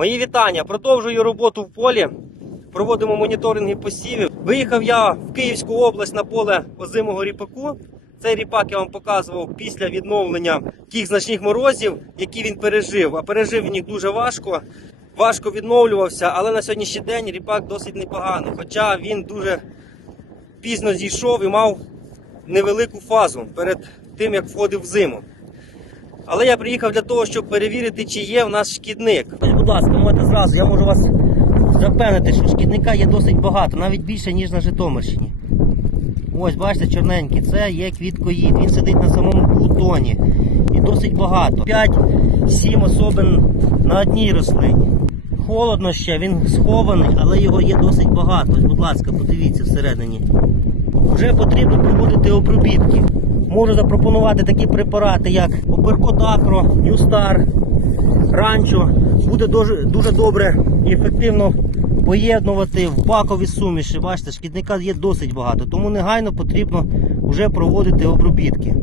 Мої вітання. Продовжую роботу в полі. Проводимо моніторинги посівів. Виїхав я в Київську область на поле озимого ріпаку. Цей ріпак я вам показував після відновлення тих значних морозів, які він пережив. А пережив він їх дуже важко. Важко відновлювався, але на сьогоднішній день ріпак досить непоганий. Хоча він дуже пізно зійшов і мав невелику фазу перед тим, як входив в зиму. Але я приїхав для того, щоб перевірити, чи є в нас шкідник. Будь ласка, можете зразу, я можу вас запевнити, що шкідника є досить багато, навіть більше, ніж на Житомирщині. Ось, бачите, чорненький, це є квіткоїд, він сидить на самому бутоні. І досить багато. 5-7 особин на одній рослині. Холодно ще, він схований, але його є досить багато. Ось, будь ласка, подивіться всередині. Вже потрібно проводити обробітки. Можу запропонувати такі препарати, як Оперкодакро, Ньюстар, Ранчо. Буде дуже, дуже добре і ефективно поєднувати в бакові суміші. Бачите, шкідника є досить багато, тому негайно потрібно вже проводити обробітки.